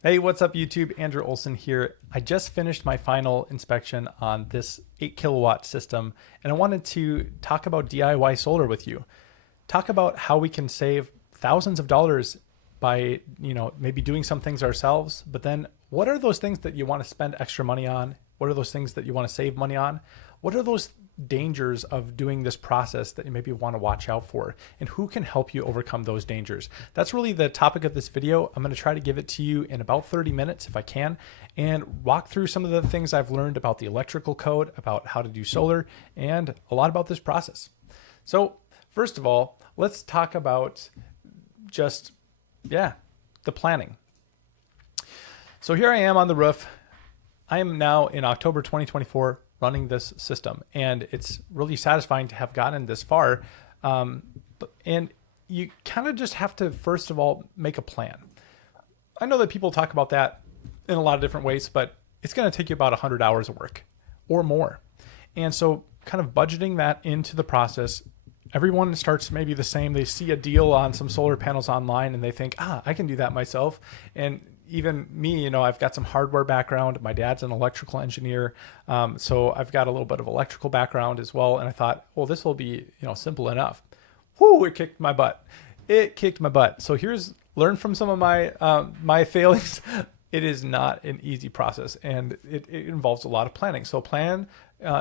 Hey, what's up YouTube? Andrew Olson here. I just finished my final inspection on this 8 kilowatt system, and I wanted to talk about DIY solar with you. Talk about how we can save thousands of dollars by, maybe doing some things ourselves, but then what are those things that you want to spend extra money on? What are those things that you want to save money on? What are those dangers of doing this process that you maybe want to watch out for, and who can help you overcome those dangers? That's really the topic of this video. I'm going to try to give it to you in about 30 minutes if I can, and walk through some of the things I've learned about the electrical code, about how to do solar, and a lot about this process. So first of all, let's talk about just, the planning. So here I am on the roof. I am now in October 2024 running this system, and it's really satisfying to have gotten this far. And you kind of just have to, first of all, make a plan. I know that people talk about that in a lot of different ways, but it's going to take you about 100 hours of work or more. And so kind of budgeting that into the process. Everyone starts maybe the same. They see a deal on some solar panels online and they think, I can do that myself. And even me, I've got some hardware background. My dad's an electrical engineer. So I've got a little bit of electrical background as well. And I thought, well, this will be, simple enough. Whoo, it kicked my butt. It kicked my butt. So learn from some of my failings. It is not an easy process, and it involves a lot of planning. So plan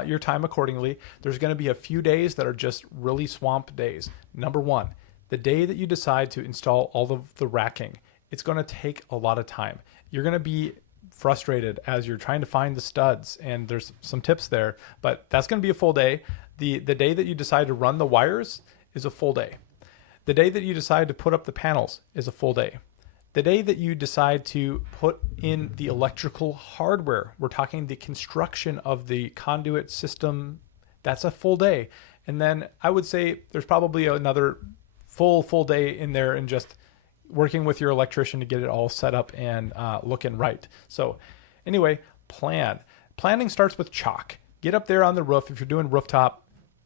your time accordingly. There's going to be a few days that are just really swamp days. Number one, the day that you decide to install all of the racking, it's going to take a lot of time. You're going to be frustrated as you're trying to find the studs, and there's some tips there, but that's going to be a full day. The day that you decide to run the wires is a full day. The day that you decide to put up the panels is a full day. The day that you decide to put in the electrical hardware, we're talking the construction of the conduit system, that's a full day. And then I would say there's probably another full day in there and just working with your electrician to get it all set up and looking right. So anyway, plan. Planning starts with chalk. Get up there on the roof if you're doing rooftop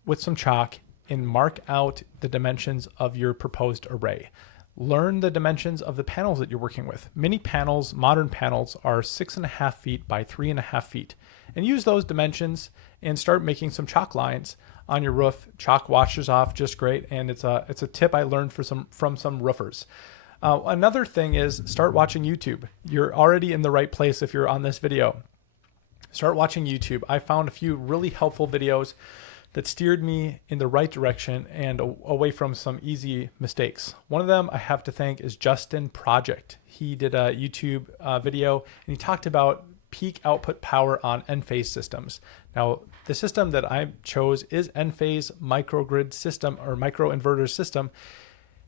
with some chalk and mark out the dimensions of your proposed array. Learn the dimensions of the panels that you're working with. Many panels, modern panels, are 6.5 feet by 3.5 feet. And use those dimensions and start making some chalk lines on your roof. Chalk washes off just great, and it's a tip I learned from some roofers. Another thing is start watching YouTube. You're already in the right place if you're on this video. Start watching YouTube. I found a few really helpful videos that steered me in the right direction and away from some easy mistakes. One of them I have to thank is Justin Project. He did a YouTube video and he talked about peak output power on Enphase systems. Now, the system that I chose is Enphase microgrid system or microinverter system.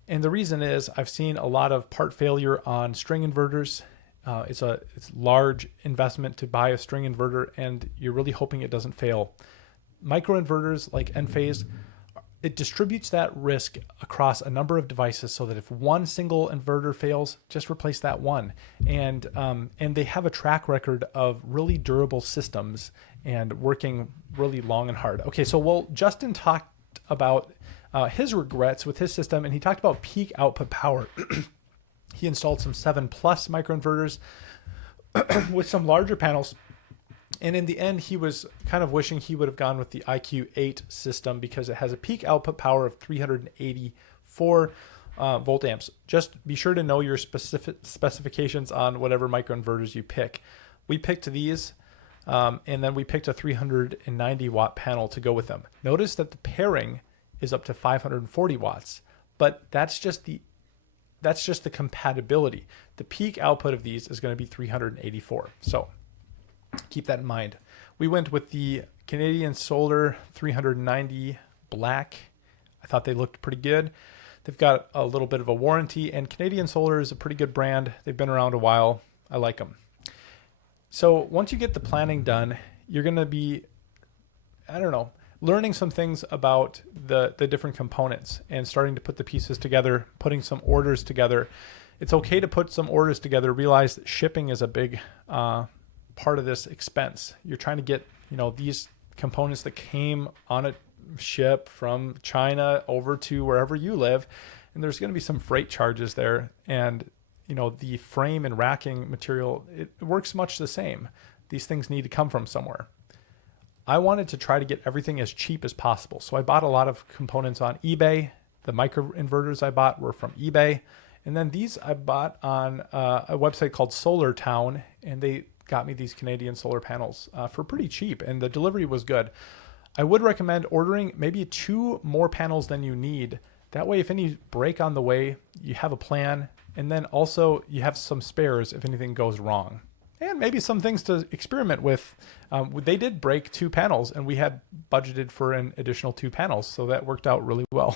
And the reason is I've seen a lot of part failure on string inverters. It's large investment to buy a string inverter, and you're really hoping it doesn't fail. Microinverters like Enphase, it distributes that risk across a number of devices so that if one single inverter fails, just replace that one. And they have a track record of really durable systems and working really long and hard. Okay, so Justin talked about his regrets with his system, and he talked about peak output power. He installed some 7+ microinverters with some larger panels. And in the end, he was kind of wishing he would have gone with the Iq8 system because it has a peak output power of 384 volt amps. Just be sure to know your specific specifications on whatever microinverters you pick. We picked these, and then we picked a 390 watt panel to go with them. Notice that the pairing is up to 540 watts, but that's just the compatibility. The peak output of these is going to be 384. So keep that in mind. We went with the Canadian Solar 390 black. I thought they looked pretty good. They've got a little bit of a warranty, and Canadian Solar is a pretty good brand. They've been around a while. I like them. So once you get the planning done, you're going to be, learning some things about the different components and starting to put the pieces together, putting some orders together. It's okay to put some orders together. Realize that shipping is a big part of this expense. You're trying to get, these components that came on a ship from China over to wherever you live, and there's going to be some freight charges there. And the frame and racking material, it works much the same. These things need to come from somewhere. I wanted to try to get everything as cheap as possible. So I bought a lot of components on eBay. The microinverters I bought were from eBay. And then these I bought on a website called Solar Town, and they got me these Canadian solar panels for pretty cheap, and the delivery was good. I would recommend ordering maybe 2 more panels than you need. That way, if any break on the way, you have a plan, and then also you have some spares if anything goes wrong. And maybe some things to experiment with. They did break 2 panels, and we had budgeted for an additional 2 panels, so that worked out really well.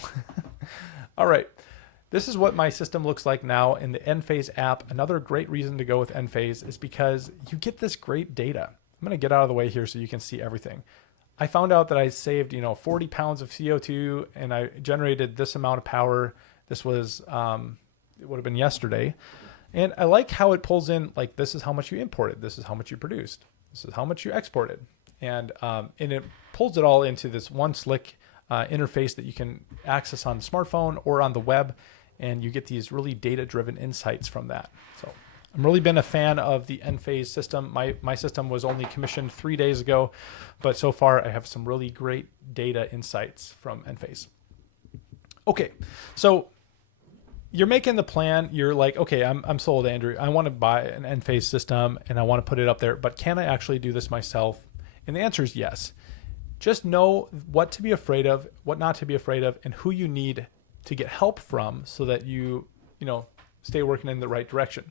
All right, this is what my system looks like now in the Enphase app. Another great reason to go with Enphase is because you get this great data. I'm going to get out of the way here so you can see everything. I found out that I saved 40 pounds of CO2, and I generated this amount of power. This was it would have been yesterday. And I like how it pulls in, like, this is how much you imported, this is how much you produced, this is how much you exported. And it pulls it all into this one slick interface that you can access on the smartphone or on the web, and you get these really data-driven insights from that. So I've really been a fan of the Enphase system. My system was only commissioned 3 days ago, but so far I have some really great data insights from Enphase. Okay, so you're making the plan. You're like, okay, I'm sold, Andrew. I want to buy an Enphase system and I want to put it up there, but can I actually do this myself? And the answer is yes. Just know what to be afraid of, what not to be afraid of, and who you need to get help from so that you stay working in the right direction.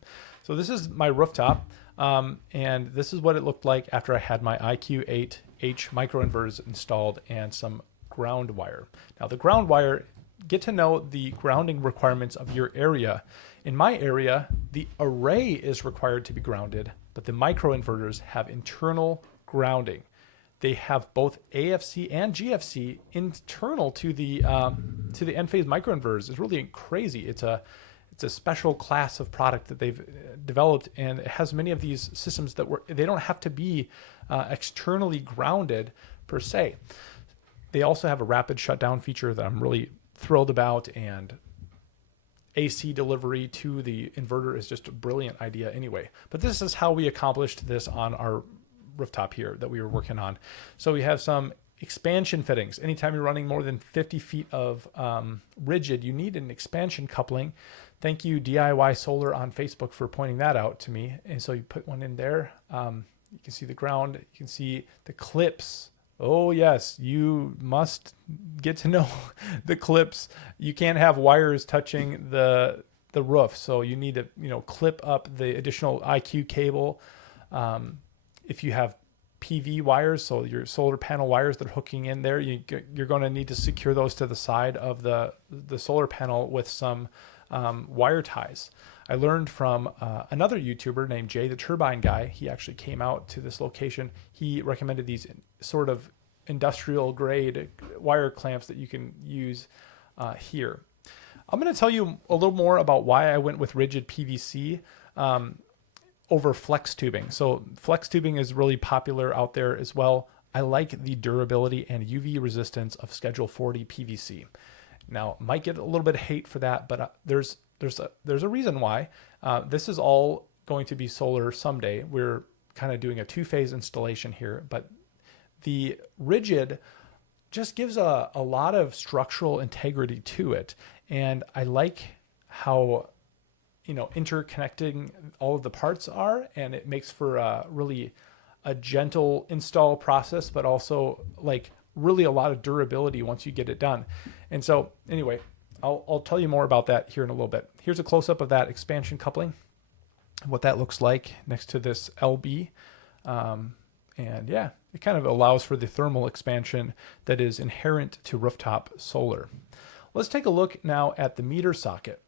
So this is my rooftop, and this is what it looked like after I had my Iq8H microinverters installed and some ground wire. Now the ground wire, get to know the grounding requirements of your area. In my area, the array is required to be grounded, but the microinverters have internal grounding. They have both AFC and GFC internal to the Enphase microinverters. It's really crazy. It's a special class of product that they've developed, and it has many of these systems that they don't have to be externally grounded per se. They also have a rapid shutdown feature that I'm really thrilled about, and AC delivery to the inverter is just a brilliant idea anyway. But this is how we accomplished this on our rooftop here that we were working on. So we have some expansion fittings. Anytime you're running more than 50 feet of rigid, you need an expansion coupling. Thank you, DIY Solar on Facebook, for pointing that out to me. And so you put one in there. You can see the ground. You can see the clips. Oh yes, you must get to know the clips. You can't have wires touching the roof, so you need to clip up the additional IQ cable. If you have PV wires, so your solar panel wires that are hooking in there, you're going to need to secure those to the side of the solar panel with some wire ties. I learned from another YouTuber named Jay the Turbine Guy. He actually came out to this location. He recommended these sort of industrial grade wire clamps that you can use here. I'm going to tell you a little more about why I went with rigid PVC over flex tubing. So flex tubing is really popular out there as well. I like the durability and UV resistance of Schedule 40 PVC. Now, might get a little bit of hate for that, but there's a reason why. This is all going to be solar someday. We're kind of doing a 2-phase installation here, but the rigid just gives a lot of structural integrity to it. And I like how, interconnecting all of the parts are, and it makes for really a gentle install process, but also like really a lot of durability once you get it done. And so anyway, I'll tell you more about that here in a little bit. Here's a close-up of that expansion coupling, what that looks like next to this LB. And yeah, it kind of allows for the thermal expansion that is inherent to rooftop solar. Let's take a look now at the meter socket.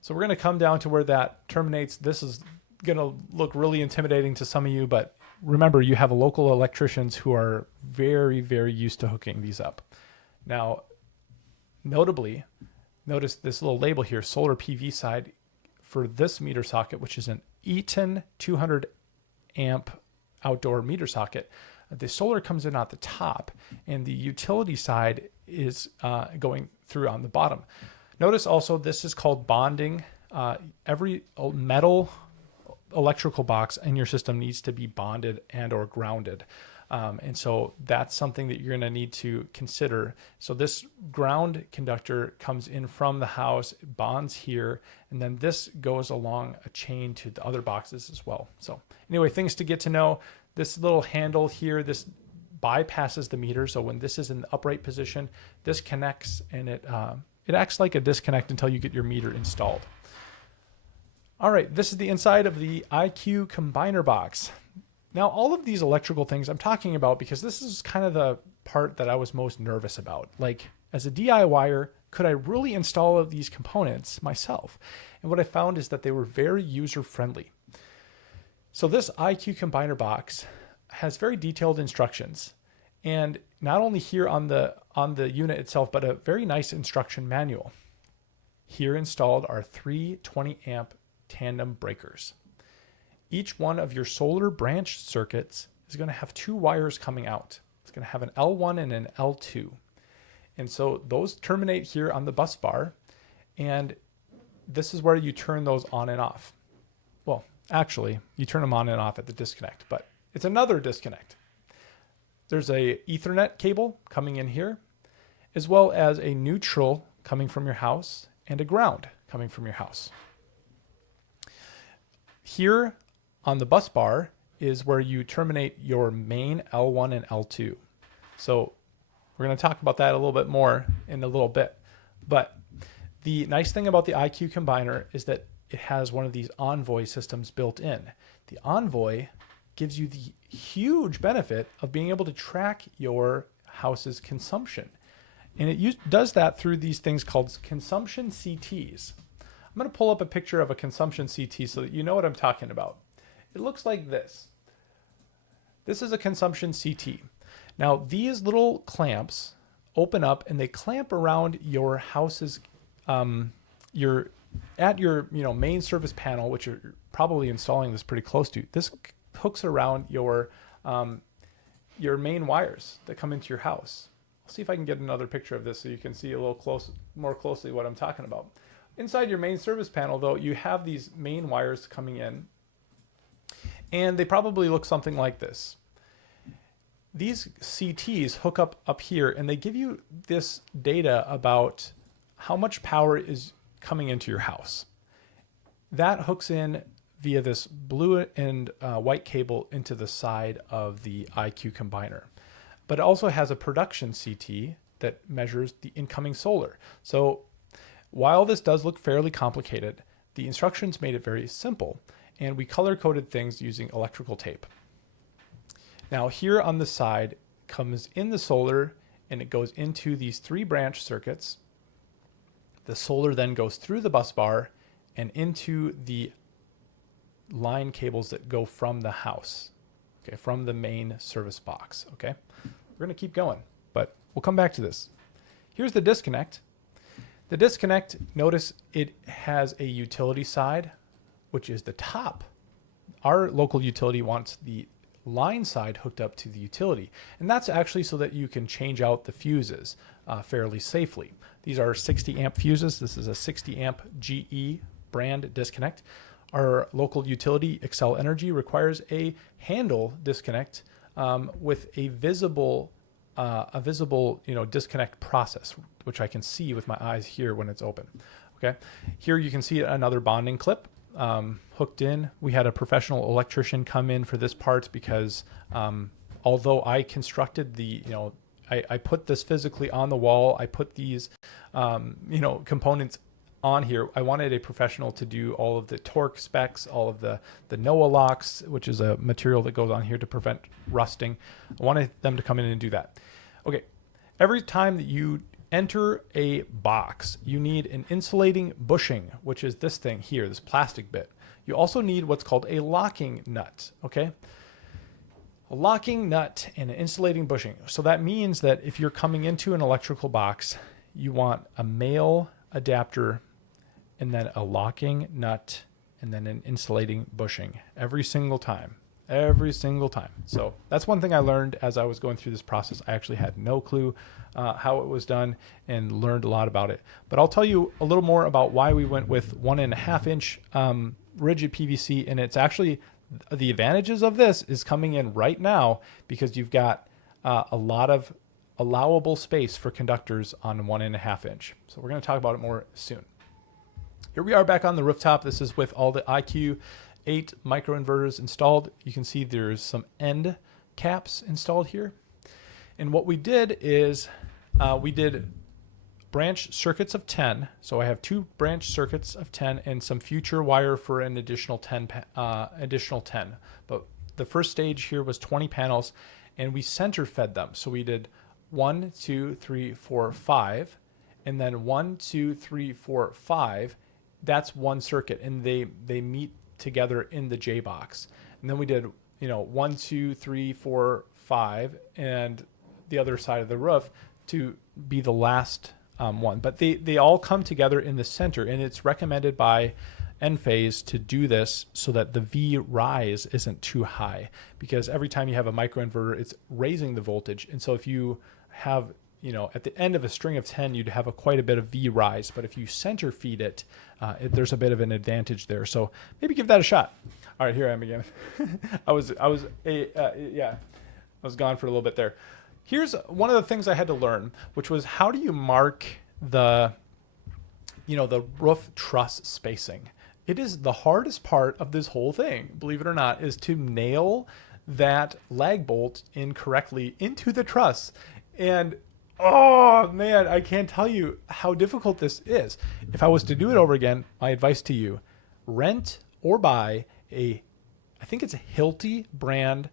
So we're going to come down to where that terminates. This is going to look really intimidating to some of you, but remember, you have local electricians who are very, very used to hooking these up. Now, notably, notice this little label here, solar PV side, for this meter socket, which is an Eaton 200 amp outdoor meter socket. The solar comes in at the top, and the utility side is going through on the bottom. Notice also this is called bonding every metal electrical box in your system needs to be bonded and or grounded. And so that's something that you're going to need to consider. So this ground conductor comes in from the house, bonds here, and then this goes along a chain to the other boxes as well. So anyway, things to get to know. This little handle here, this bypasses the meter. So when this is in the upright position, this connects, and it acts like a disconnect until you get your meter installed. All right, this is the inside of the IQ combiner box. Now, all of these electrical things I'm talking about because this is kind of the part that I was most nervous about. Like, as a DIYer, could I really install these components myself? And what I found is that they were very user-friendly. So this IQ combiner box has very detailed instructions, and not only here on the unit itself, but a very nice instruction manual. Here installed are 3 20 amp tandem breakers. Each one of your solar branch circuits is going to have 2 wires coming out. It's going to have an L1 and an L2. And so those terminate here on the bus bar, and this is where you turn those on and off. Well, actually, you turn them on and off at the disconnect, but it's another disconnect. There's a Ethernet cable coming in here, as well as a neutral coming from your house and a ground coming from your house. Here on the bus bar is where you terminate your main L1 and L2. So we're going to talk about that a little bit more in a little bit. But the nice thing about the IQ combiner is that it has one of these Envoy systems built in. The Envoy gives you the huge benefit of being able to track your house's consumption. And it does that through these things called consumption CTs. I'm going to pull up a picture of a consumption CT so that you know what I'm talking about. It looks like this. This is a consumption CT. Now, these little clamps open up and they clamp around your house's, your main service panel, which you're probably installing this pretty close to. This hooks around your main wires that come into your house. I'll see if I can get another picture of this so you can see a little more closely what I'm talking about. Inside your main service panel, though, you have these main wires coming in, and they probably look something like this. These CTs hook up here, and they give you this data about how much power is coming into your house. That hooks in via this blue and white cable into the side of the IQ combiner. But it also has a production CT that measures the incoming solar. So while this does look fairly complicated, the instructions made it very simple, and we color-coded things using electrical tape. Now here on the side comes in the solar, and it goes into these 3 branch circuits. The solar then goes through the bus bar and into the line cables that go from the house, okay, from the main service box, okay? We're going to keep going, but we'll come back to this. Here's the disconnect. The disconnect, notice it has a utility side, which is the top. Our local utility wants the line side hooked up to the utility, and that's actually so that you can change out the fuses fairly safely. These are 60 amp fuses. This is a 60 amp GE brand disconnect. Our local utility, Xcel Energy, requires a handle disconnect with a visible disconnect process, which I can see with my eyes here when it's open. Okay, here you can see another bonding clip hooked in. We had a professional electrician come in for this part because although I constructed I put this physically on the wall, I put these components on here, I wanted a professional to do all of the torque specs, all of the NOAA locks, which is a material that goes on here to prevent rusting. I wanted them to come in and do that. Okay, every time that you enter a box, you need an insulating bushing, which is this thing here, this plastic bit. You also need what's called a locking nut, okay? A locking nut and an insulating bushing. So that means that if you're coming into an electrical box, you want a male adapter and then a locking nut and then an insulating bushing every single time. every single time. So that's one thing I learned as I was going through this process. I actually had no clue how it was done and learned a lot about it. But I'll tell you a little more about why we went with 1.5 inch rigid PVC. And it's actually the advantages of this is coming in right now because you've got a lot of allowable space for conductors on 1.5 inch. So we're going to talk about it more soon. Here we are back on the rooftop. This is with all the Iq8 microinverters installed. You can see there's some end caps installed here. And what we did is we did branch circuits of 10. So I have 2 branch circuits of 10 and some future wire for an additional 10. But the first stage here was 20 panels and we center fed them. So we did 1, 2, 3, 4, 5, and then 1, 2, 3, 4, 5. That's one circuit, and they meet together in the J box. And then we did 1, 2, 3, 4, 5, and the other side of the roof to be the last one. But they all come together in the center, and it's recommended by Enphase to do this so that the V rise isn't too high, because every time you have a microinverter, it's raising the voltage. And so if you have at the end of a string of 10, you'd have quite a bit of V rise, but if you center feed it, there's a bit of an advantage there. So maybe give that a shot. All right, here I am again. I was gone for a little bit there. Here's one of the things I had to learn, which was how do you mark the roof truss spacing? It is the hardest part of this whole thing, believe it or not, is to nail that lag bolt in correctly into the truss. And oh man, I can't tell you how difficult this is. If I was to do it over again, my advice to you, rent or buy I think it's a Hilti brand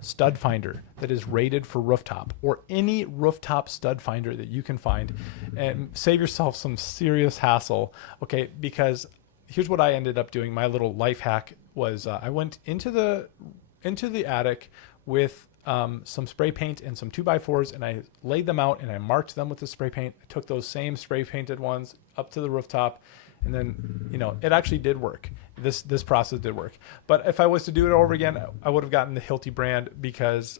stud finder that is rated for rooftop, or any rooftop stud finder that you can find, and save yourself some serious hassle. Okay, because here's what I ended up doing. My little life hack was I went into the attic with some spray paint and some 2x4s, and I laid them out and I marked them with the spray paint. I took those same spray painted ones up to the rooftop, and then it actually did work. This process did work. But if I was to do it over again, I would have gotten the Hilti brand, because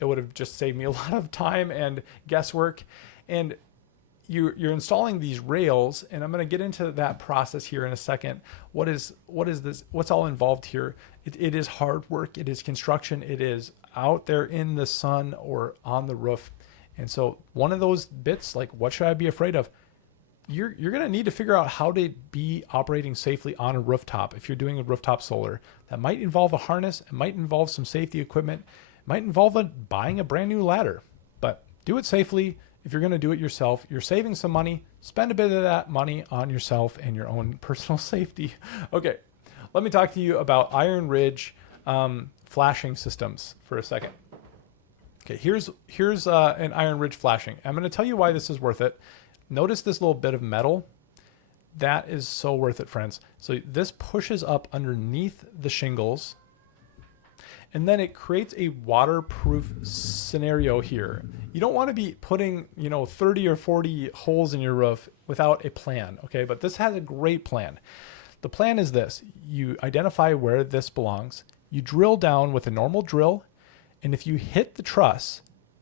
it would have just saved me a lot of time and guesswork. And you're installing these rails, and I'm going to get into that process here in a second. What is this? What's all involved here? It is hard work. It is construction. It is out there in the sun or on the roof. And so one of those bits, like, what should I be afraid of? You're going to need to figure out how to be operating safely on a rooftop. If you're doing a rooftop solar, that might involve a harness. It might involve some safety equipment. It might involve buying a brand new ladder, but do it safely. If you're going to do it yourself, you're saving some money. Spend a bit of that money on yourself and your own personal safety. Okay, let me talk to you about IronRidge flashing systems for a second. Okay, here's an IronRidge flashing. I'm going to tell you why this is worth it. Notice this little bit of metal. That is so worth it, friends. So this pushes up underneath the shingles, and then it creates a waterproof scenario here. You don't want to be putting 30 or 40 holes in your roof without a plan, okay? But this has a great plan. The plan is this: you identify where this belongs, you drill down with a normal drill, and if you hit the truss,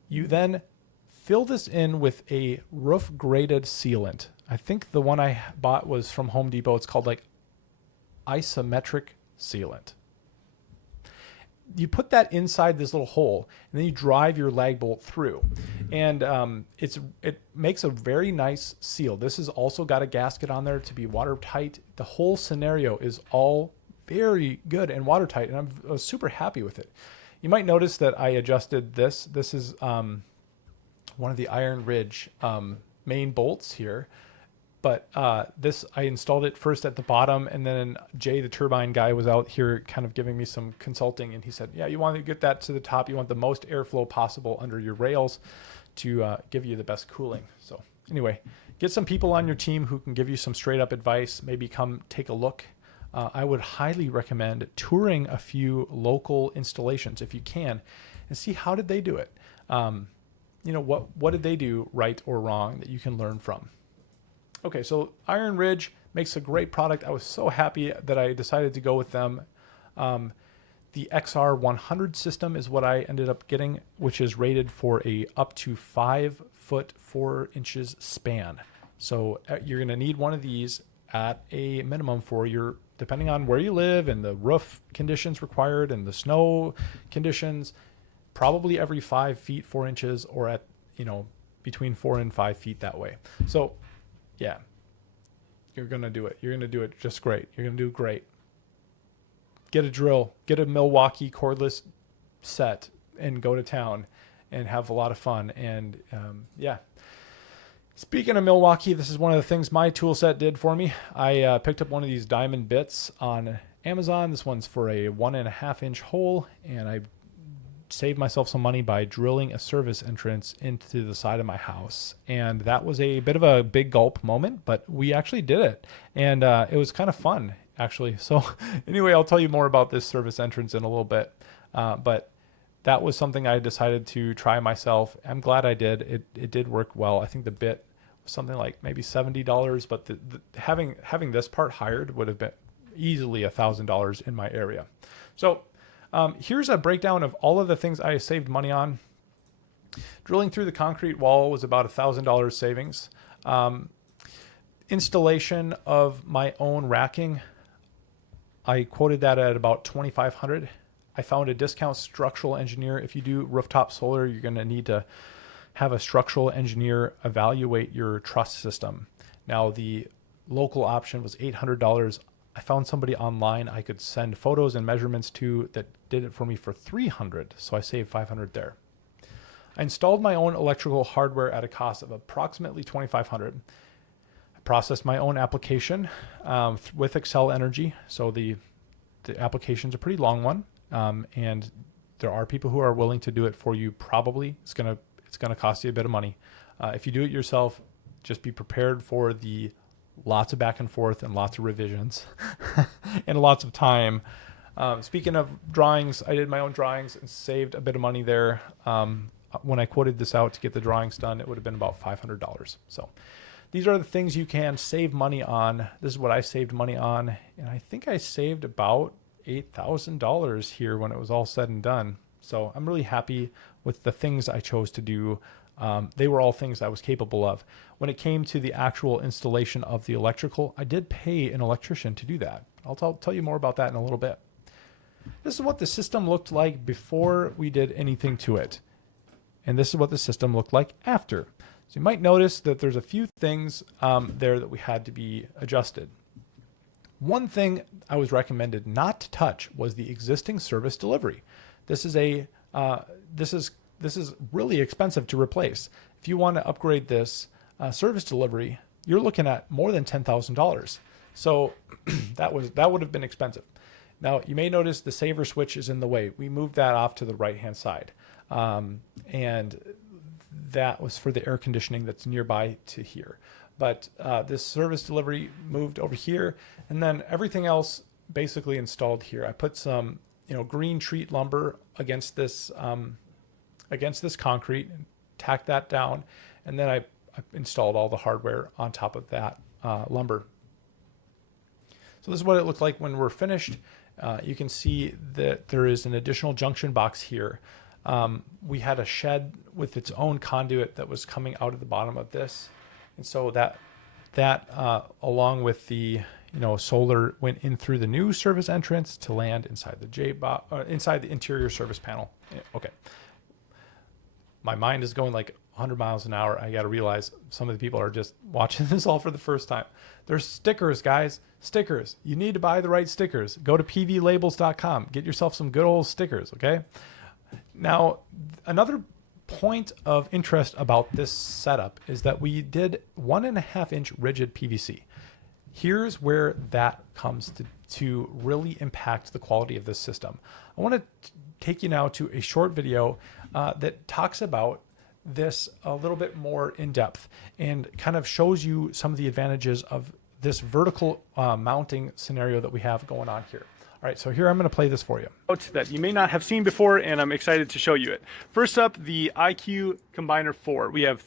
you then fill this in with a roof graded sealant. I think the one I bought was from Home Depot. It's called like isometric sealant. You put that inside this little hole, and then you drive your lag bolt through, and it makes a very nice seal. This has also got a gasket on there to be watertight. The whole scenario is all very good and watertight, and I was super happy with it. You might notice that I adjusted this. This is one of the IronRidge main bolts here. But this, I installed it first at the bottom, and then Jay, the turbine guy, was out here kind of giving me some consulting, and he said, yeah, you want to get that to the top. You want the most airflow possible under your rails to give you the best cooling. So anyway, get some people on your team who can give you some straight up advice, maybe come take a look. I would highly recommend touring a few local installations if you can, and see how did they do it. What did they do right or wrong that you can learn from. Okay, so IronRidge makes a great product. I was so happy that I decided to go with them. The XR100 system is what I ended up getting, which is rated for a up to 5 foot 4 inches span. So you're going to need one of these at a minimum for your, depending on where you live and the roof conditions required and the snow conditions, probably every 5 feet 4 inches, or at, you know, between 4 and 5 feet that way. So yeah, you're going to do it. You're going to do it just great. You're going to do great. Get a drill, get a Milwaukee cordless set, and go to town and have a lot of fun. And yeah. Speaking of Milwaukee, this is one of the things my tool set did for me. I picked up one of these diamond bits on Amazon. This one's for a 1.5 inch hole, and I saved myself some money by drilling a service entrance into the side of my house. And that was a bit of a big gulp moment, but we actually did it. And it was kind of fun, actually. So anyway, I'll tell you more about this service entrance in a little bit. But that was something I decided to try myself. I'm glad I did. It did work well. I think the bit was something like maybe $70, but having this part hired would have been easily $1,000 in my area. So here's a breakdown of all of the things I saved money on. Drilling through the concrete wall was about $1,000 savings. Installation of my own racking, I quoted that at about $2,500. I found a discount structural engineer. If you do rooftop solar, you're going to need to have a structural engineer evaluate your truss system. Now, the local option was $800. I found somebody online I could send photos and measurements to that did it for me for $300, so I saved $500 there. I installed my own electrical hardware at a cost of approximately $2,500. I processed my own application with Excel Energy, so the application's a pretty long one. And there are people who are willing to do it for you. Probably it's gonna cost you a bit of money. If you do it yourself, just be prepared for the lots of back and forth and lots of revisions and lots of time. Speaking of drawings, I did my own drawings and saved a bit of money there. When I quoted this out to get the drawings done, it would have been about $500. So these are the things you can save money on. This is what I saved money on, and I think I saved about $8,000 here when it was all said and done. So I'm really happy with the things I chose to do. They were all things I was capable of. When it came to the actual installation of the electrical, I did pay an electrician to do that. I'll tell you more about that in a little bit. This is what the system looked like before we did anything to it. And this is what the system looked like after. So you might notice that there's a few things there that we had to be adjusted. One thing I was recommended not to touch was the existing service delivery. This is really expensive to replace. If you want to upgrade this service delivery, you're looking at more than $10,000. So that would have been expensive. Now you may notice the saver switch is in the way. We moved that off to the right-hand side, and that was for the air conditioning that's nearby to here. But this service delivery moved over here, and then everything else basically installed here. I put some, green treat lumber against this concrete, and tacked that down, and then I installed all the hardware on top of that lumber. So this is what it looked like when we're finished. You can see that there is an additional junction box here. We had a shed with its own conduit that was coming out of the bottom of this. And so that along with the solar went in through the new service entrance to land inside the inside the interior service panel. Okay, my mind is going like 100 miles an hour. I got to realize some of the people are just watching this all for the first time. There's stickers, guys. Stickers. You need to buy the right stickers. Go to pvlabels.com. Get yourself some good old stickers. Okay. Now, another point of interest about this setup is that we did 1.5 inch rigid PVC. Here's where that comes to really impact the quality of this system. I want to take you now to a short video that talks about this a little bit more in depth and kind of shows you some of the advantages of this vertical mounting scenario that we have going on here. All right, so here I'm going to play this for you. That you may not have seen before, and I'm excited to show you it. First up, the IQ Combiner 4. We have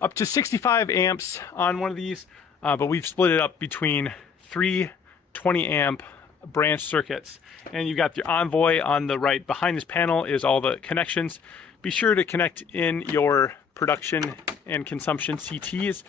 up to 65 amps on one of these, but we've split it up between 3 20 amp branch circuits. And you've got your Envoy on the right. Behind this panel is all the connections. Be sure to connect in your production and consumption CTs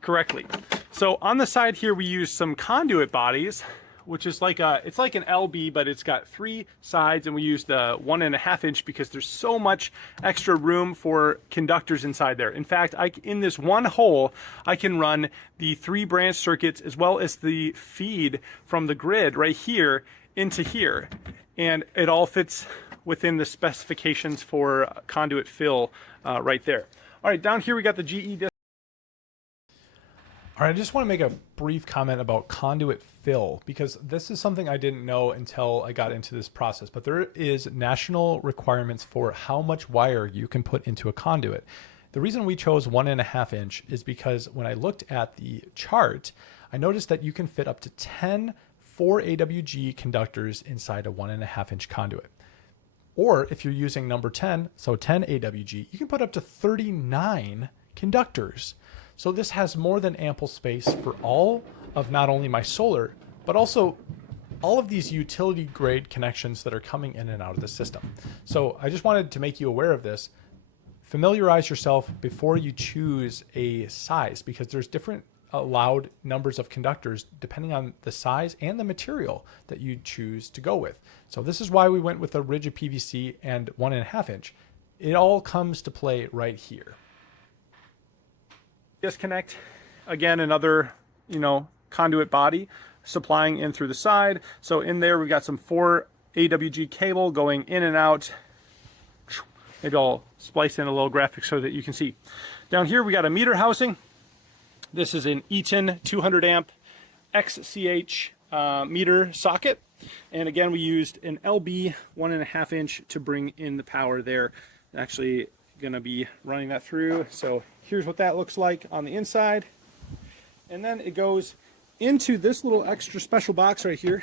correctly. So on the side here, we use some conduit bodies, which is like it's like an LB, but it's got 3 sides, and we use the 1.5 inch because there's so much extra room for conductors inside there. In fact, in this one hole, I can run the 3 branch circuits as well as the feed from the grid right here into here, and it all fits within the specifications for conduit fill right there. All right, down here we got the GE disc. All right, I just want to make a brief comment about conduit fill, because this is something I didn't know until I got into this process, but there is national requirements for how much wire you can put into a conduit. The reason we chose 1.5 inch is because when I looked at the chart, I noticed that you can fit up to 10 4AWG conductors inside a 1.5 inch conduit. Or if you're using number 10, so 10 AWG, you can put up to 39 conductors. So this has more than ample space for all of not only my solar, but also all of these utility grade connections that are coming in and out of the system. So I just wanted to make you aware of this. Familiarize yourself before you choose a size, because there's different allowed numbers of conductors depending on the size and the material that you choose to go with. So this is why we went with a rigid PVC and 1.5 inch. It all comes to play right here. Disconnect, again, another, conduit body supplying in through the side. So in there we've got some 4 AWG cable going in and out. Maybe I'll splice in a little graphic so that you can see. Down here we got a meter housing. This is an Eaton 200 amp XCH meter socket. And again, we used an LB 1.5 inch to bring in the power there. Actually gonna be running that through. So here's what that looks like on the inside. And then it goes into this little extra special box right here.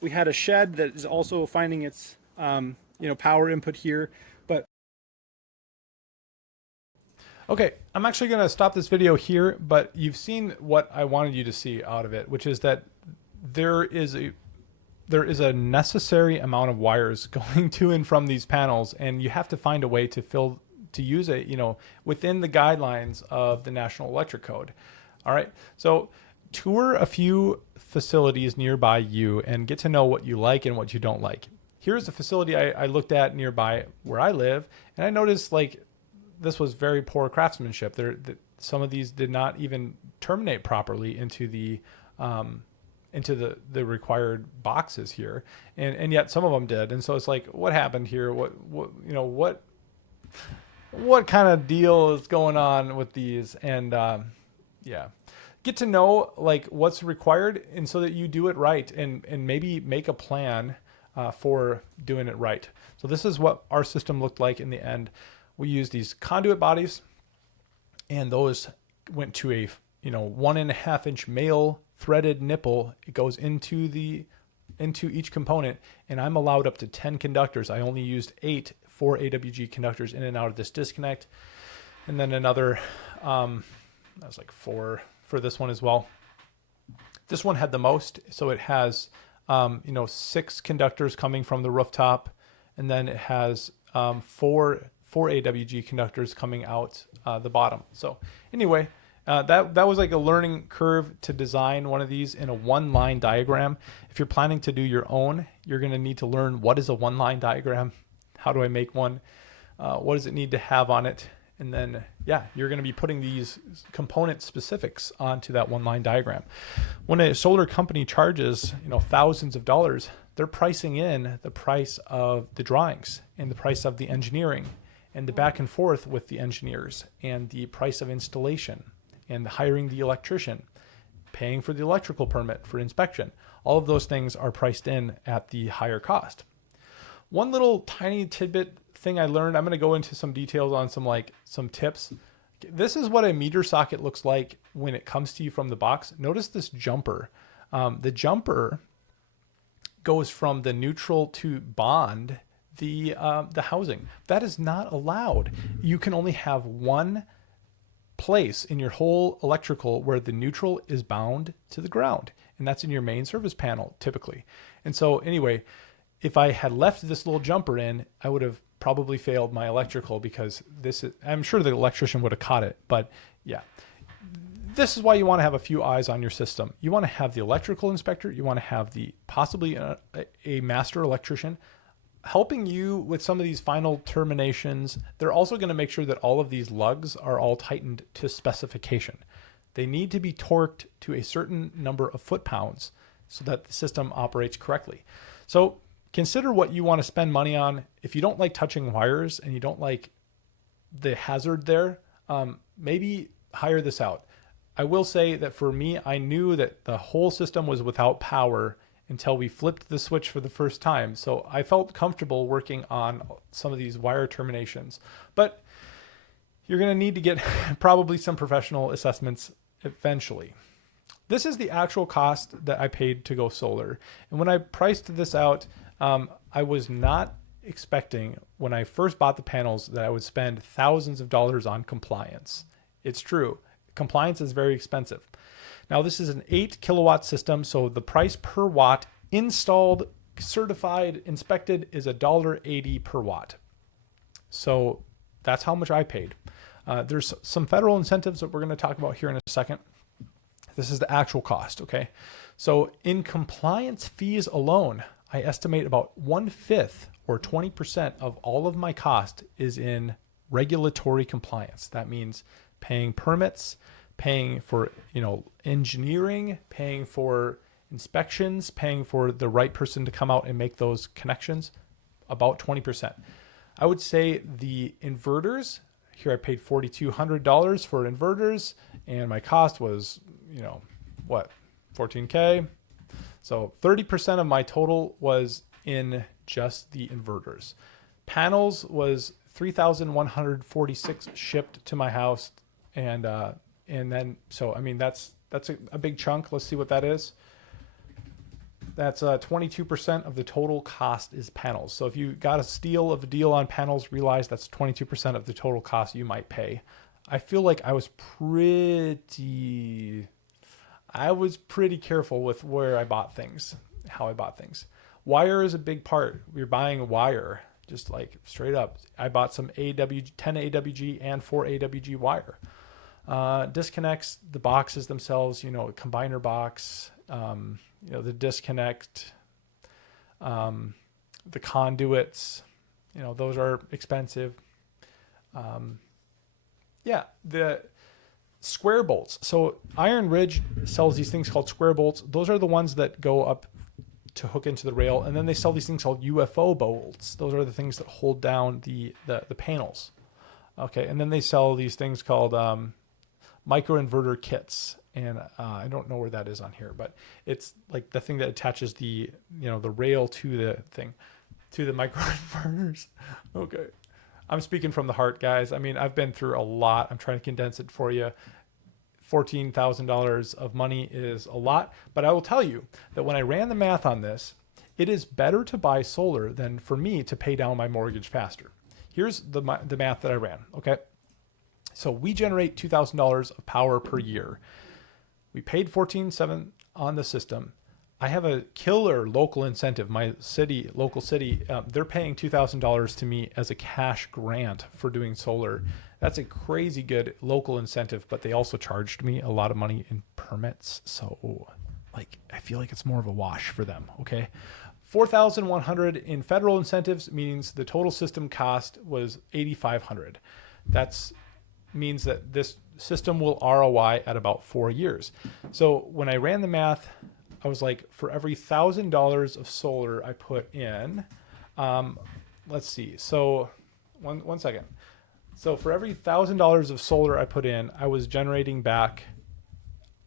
We had a shed that is also finding its power input here. But okay, I'm actually going to stop this video here, but you've seen what I wanted you to see out of it, which is that there is a necessary amount of wires going to and from these panels, and you have to find a way to use it, within the guidelines of the National Electric Code. All right, so tour a few facilities nearby you and get to know what you like and what you don't like. Here's a facility I looked at nearby where I live, and I noticed this was very poor craftsmanship. Some of these did not even terminate properly into the required boxes here, and yet some of them did. And so it's like, what happened here? What kind of deal is going on with these? And yeah, get to know what's required, and so that you do it right, and maybe make a plan for doing it right. So this is what our system looked like in the end. We used these conduit bodies, and those went to a 1.5 inch male threaded nipple. It goes into each component, and I'm allowed up to 10 conductors. I only used 8 4 AWG conductors in and out of this disconnect, and then another that was 4 for this one as well. This one had the most, so it has 6 conductors coming from the rooftop, and then it has 4 AWG conductors coming out the bottom. So anyway, that was like a learning curve to design one of these in a one-line diagram. If you're planning to do your own, you're going to need to learn what is a one-line diagram, how do I make one, what does it need to have on it, and then you're going to be putting these component specifics onto that one-line diagram. When a solar company charges thousands of dollars, they're pricing in the price of the drawings and the price of the engineering and the back and forth with the engineers and the price of installation and hiring the electrician, paying for the electrical permit for inspection. All of those things are priced in at the higher cost. One little tiny tidbit thing I learned, I'm going to go into some details on some tips. This is what a meter socket looks like when it comes to you from the box. Notice this jumper. The jumper goes from the neutral to bond the housing. That is not allowed. You can only have one place in your whole electrical where the neutral is bound to the ground. and that's in your main service panel typically. And so anyway, if I had left this little jumper in, I would have probably failed my electrical, because I'm sure the electrician would have caught it. But yeah, this is why you want to have a few eyes on your system. You want to have the electrical inspector. You want to have possibly a master electrician helping you with some of these final terminations. They're also going to make sure that all of these lugs are all tightened to specification. They need to be torqued to a certain number of foot-pounds so that the system operates correctly. So consider what you want to spend money on. If you don't like touching wires and you don't like the hazard there, maybe hire this out. I will say that for me, I knew that the whole system was without power until we flipped the switch for the first time. So I felt comfortable working on some of these wire terminations. But you're going to need to get probably some professional assessments eventually. This is the actual cost that I paid to go solar. And when I priced this out, I was not expecting, when I first bought the panels, that I would spend thousands of dollars on compliance. It's true. Compliance is very expensive. Now, this is an 8 kilowatt system, so the price per watt installed, certified, inspected is $1.80 per watt. So that's how much I paid. There's some federal incentives that we're going to talk about here in a second. This is the actual cost, okay? So in compliance fees alone, I estimate about 1/5 or 20% of all of my cost is in regulatory compliance. That means paying permits, paying for, engineering, paying for inspections, paying for the right person to come out and make those connections, about 20%. I would say the inverters, here I paid $4,200 for inverters, and my cost was, $14K. So 30% of my total was in just the inverters. Panels was 3,146 shipped to my house. And then, so, I mean, that's a big chunk. Let's see what that is. That's 22% of the total cost is panels. So if you got a steal of a deal on panels, realize that's 22% of the total cost you might pay. I feel like I was pretty careful with where I bought things, how I bought things. Wire is a big part. We're buying wire, just like straight up. I bought some 10 AWG and 4 AWG wire. Disconnects, the boxes themselves, combiner box, the disconnect, the conduits, those are expensive. The square bolts. So IronRidge sells these things called square bolts. Those are the ones that go up to hook into the rail. And then they sell these things called UFO bolts. Those are the things that hold down the panels. Okay. And then they sell these things called, microinverter kits. And I don't know where that is on here, but it's like the thing that attaches the rail to the thing, to the microinverters. Okay. I'm speaking from the heart, guys. I mean, I've been through a lot. I'm trying to condense it for you. $14,000 of money is a lot, but I will tell you that when I ran the math on this, it is better to buy solar than for me to pay down my mortgage faster. Here's the math that I ran. Okay. So we generate $2,000 of power per year. We paid $14,700 on the system. I have a killer local incentive. My local city, they're paying $2,000 to me as a cash grant for doing solar. That's a crazy good local incentive, but they also charged me a lot of money in permits. So I feel like it's more of a wash for them. Okay. $4,100 in federal incentives means the total system cost was $8,500. That's means that this system will ROI at about 4 years. So when I ran the math, I was like, for every $1,000 of solar I put in, let's see. So one second. So for every $1,000 of solar I put in, I was generating back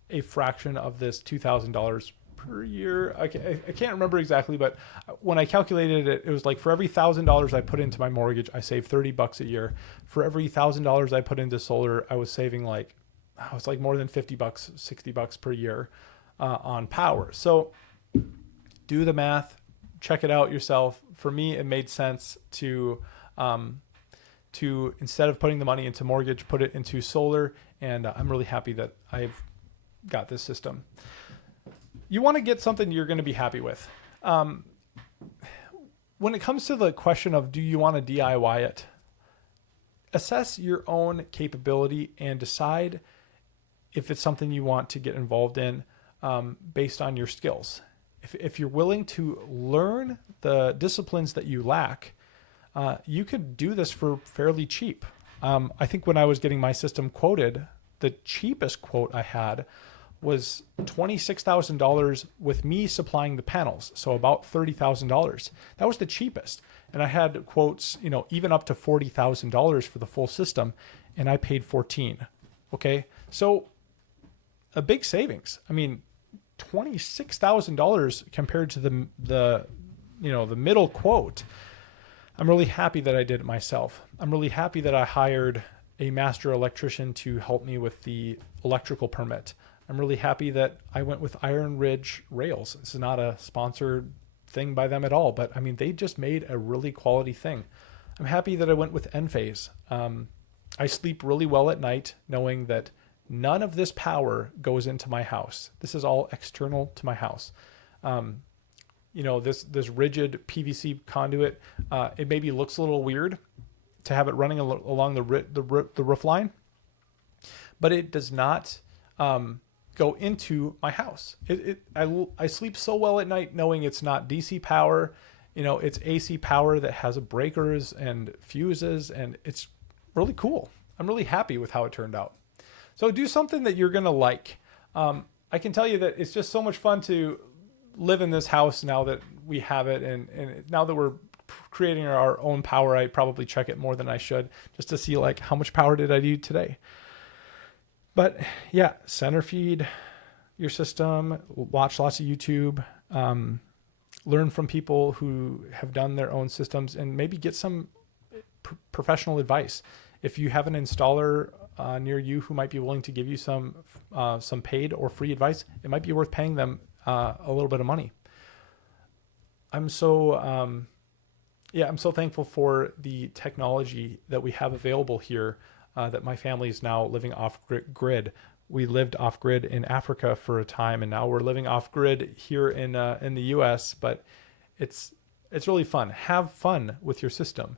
a fraction of this $2,000 per year. I can't remember exactly, but when I calculated it, it was like for every $1,000 I put into my mortgage, I saved $30 a year. For every $1,000 I put into solar, I was saving more than $50, $60 per year on power. So do the math, check it out yourself. For me, it made sense to instead of putting the money into mortgage, put it into solar. And I'm really happy that I've got this system. you want to get something you're going to be happy with. When it comes to the question of do you want to DIY it, assess your own capability and decide if it's something you want to get involved in based on your skills. If you're willing to learn the disciplines that you lack, you could do this for fairly cheap. I think when I was getting my system quoted, the cheapest quote I had was $26,000 with me supplying the panels. So about $30,000. That was the cheapest. And I had quotes, even up to $40,000 for the full system, and I paid 14. Okay. So a big savings. I mean, $26,000 compared to the middle quote. I'm really happy that I did it myself. I'm really happy that I hired a master electrician to help me with the electrical permit. I'm really happy that I went with IronRidge rails. This is not a sponsored thing by them at all, but I mean, they just made a really quality thing. I'm happy that I went with Enphase. I sleep really well at night knowing that none of this power goes into my house. This is all external to my house. This rigid PVC conduit, it maybe looks a little weird to have it running along the roof line, but it does not go into my house. I sleep so well at night knowing it's not DC power, it's AC power that has breakers and fuses, and it's really cool. I'm really happy with how it turned out. So do something that you're gonna like. I can tell you that it's just so much fun to live in this house now that we have it, and now that we're creating our own power, I probably check it more than I should just to see like how much power did I do today. But yeah, center feed your system, watch lots of YouTube, learn from people who have done their own systems, and maybe get some professional advice. If you have an installer near you who might be willing to give you some paid or free advice, it might be worth paying them a little bit of money. I'm so thankful for the technology that we have available here, that my family is now living off grid. We lived off grid in Africa for a time, and now we're living off grid here in the US, but it's really fun. Have fun with your system.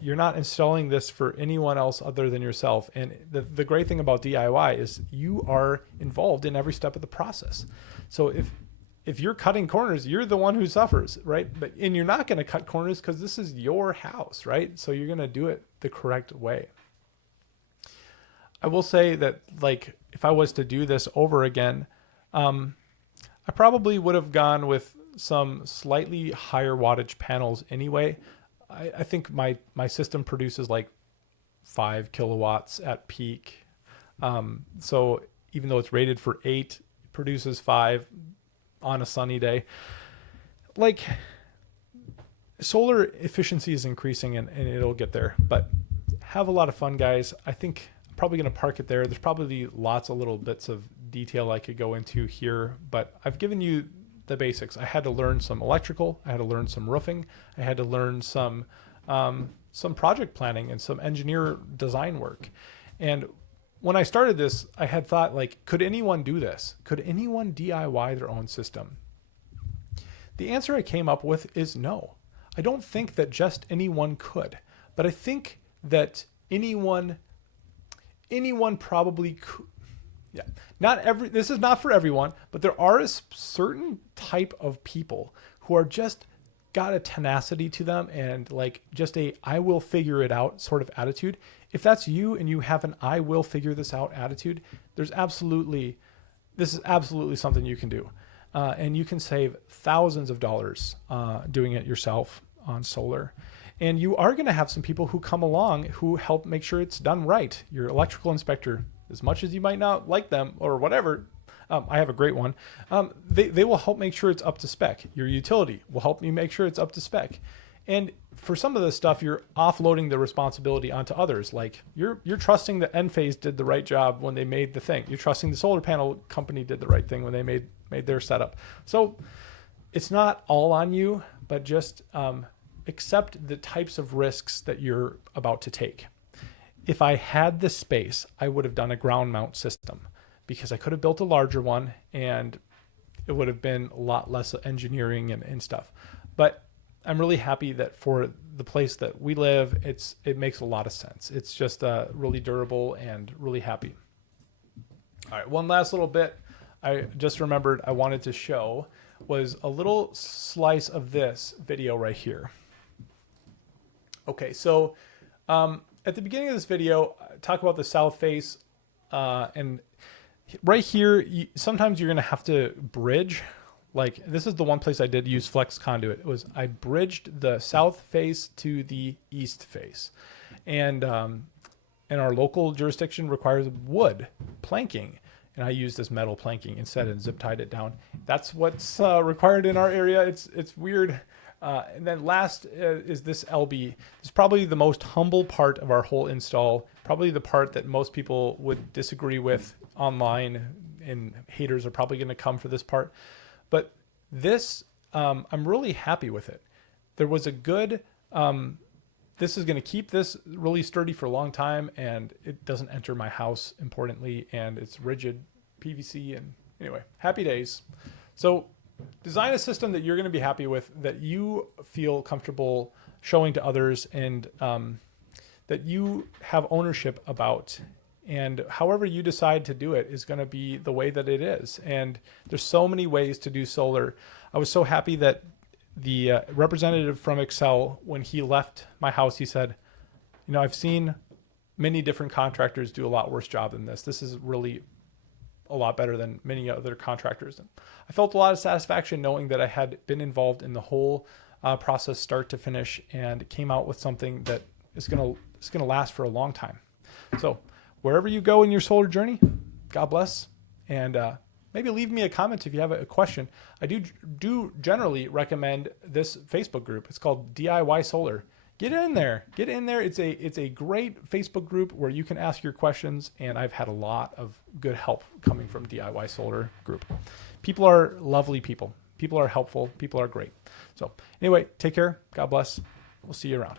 You're not installing this for anyone else other than yourself. And the great thing about DIY is you are involved in every step of the process. So if you're cutting corners, you're the one who suffers, right? And you're not going to cut corners because this is your house, right? So you're going to do it the correct way. I will say that, like, if I was to do this over again, I probably would have gone with some slightly higher wattage panels anyway. I think my system produces like 5 kilowatts at peak. So even though it's rated for 8, it produces 5 on a sunny day. Like, solar efficiency is increasing, and it'll get there. But have a lot of fun, guys. I think I'm probably going to park it there. There's probably lots of little bits of detail I could go into here, but I've given you the basics. I had to learn some electrical. I had to learn some roofing. I had to learn some project planning and some engineer design work. And when I started this, I had thought, like, could anyone do this? Could anyone DIY their own system? The answer I came up with is no. I don't think that just anyone could, but I think that anyone probably could. Yeah, this is not for everyone, but there are a certain type of people who are just got a tenacity to them and like just a I will figure it out sort of attitude. If that's you and you have an I will figure this out attitude, this is absolutely something you can do. And you can save thousands of dollars doing it yourself on solar. And you are going to have some people who come along who help make sure it's done right. Your electrical inspector, as much as you might not like them or whatever, I have a great one. They will help make sure it's up to spec. Your utility will help you make sure it's up to spec. And for some of this stuff, you're offloading the responsibility onto others. Like you're trusting that Enphase did the right job when they made the thing. You're trusting the solar panel company did the right thing when they made their setup. So it's not all on you, but just accept the types of risks that you're about to take. If I had the space, I would have done a ground mount system because I could have built a larger one and it would have been a lot less engineering and stuff. But I'm really happy that for the place that we live, it makes a lot of sense. It's just really durable and really happy. All right, one last little bit I just remembered I wanted to show was a little slice of this video right here. Okay, so at the beginning of this video, I talk about the south face, and right here, sometimes you're gonna have to bridge. Like this is the one place I did use flex conduit. It was I bridged the south face to the east face, and our local jurisdiction requires wood planking, and I used this metal planking instead and zip tied it down. That's what's required in our area. It's weird. And then last is this LB. It's probably the most humble part of our whole install. Probably the part that most people would disagree with online, and haters are probably going to come for this part. But this, I'm really happy with it. There was a good, this is going to keep this really sturdy for a long time, and it doesn't enter my house, importantly, and it's rigid PVC. And anyway, happy days. So design a system that you're going to be happy with, that you feel comfortable showing to others, and that you have ownership about. And however you decide to do it is going to be the way that it is. And there's so many ways to do solar. I was so happy that the representative from Excel, when he left my house, he said, you know, I've seen many different contractors do a lot worse job than this. This is really a lot better than many other contractors. And I felt a lot of satisfaction knowing that I had been involved in the whole process, start to finish, and came out with something that is going to last for a long time. So wherever you go in your solar journey, God bless. And maybe leave me a comment if you have a question. I do generally recommend this Facebook group. It's called DIY Solar. Get in there. Get in there. It's a great Facebook group where you can ask your questions, and I've had a lot of good help coming from DIY Solar group. People are lovely people. People are helpful. People are great. So anyway, take care. God bless. We'll see you around.